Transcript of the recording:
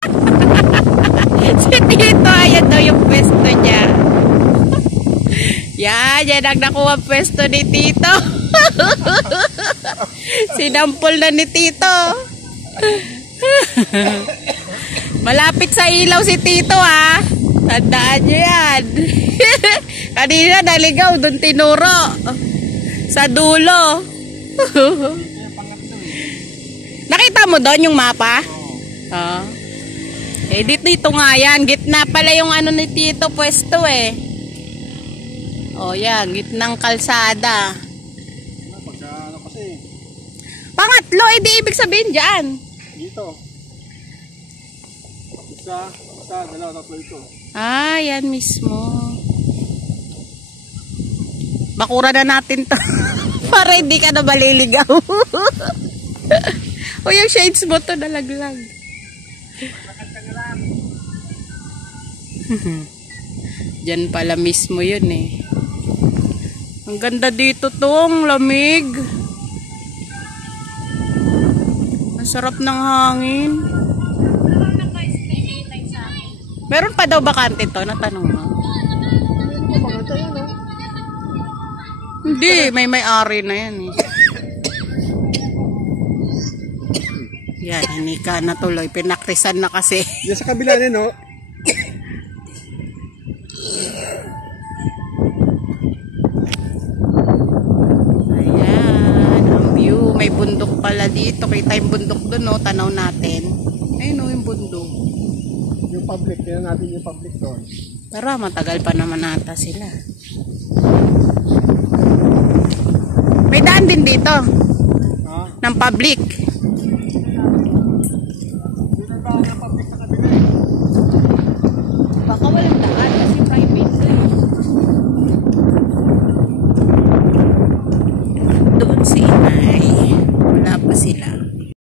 Si Tito, ayan daw yung pwesto niya. Yan ang nakuha pwesto ni Tito. Sinampol na ni Tito. Malapit sa ilaw si Tito, ha. Tandaan niyo yan. Kanina naligaw, dun tinuro. Sa dulo. Nakita mo doon yung mapa? Oo. Eh, dito nga yan. Gitna pala yung ano ni Tito pwesto eh. O yan, gitnang kalsada. Pagka ano kasi. Pangatlo, di ibig sabihin dyan. Dito. Isa, dalawa, tatlo ito. Ah, yan mismo. Bakura na natin to. Para hindi ka na maliligaw. O yung shades mo to nalaglag. Diyan pala mismo yun eh. Ang ganda dito tong lamig. Ang sarap ng hangin. Meron pa daw bakante to? Natanong mo? Hindi, may-ari na yan eh. Yan, hinika na tuloy. Pinakrisan na kasi. Yan sa kabila na, no? Ayan, ang view. May bundok pala dito. Kita yung bundok doon, no? Tanaw natin. Ayun, no, yung bundok. Yung public, tingnan natin yung public doon. Pero matagal pa naman ata sila. May daan din dito. Ha? Ng public. Dito ba ang public sa kabila? Baka walang daan kasi private eh. Doon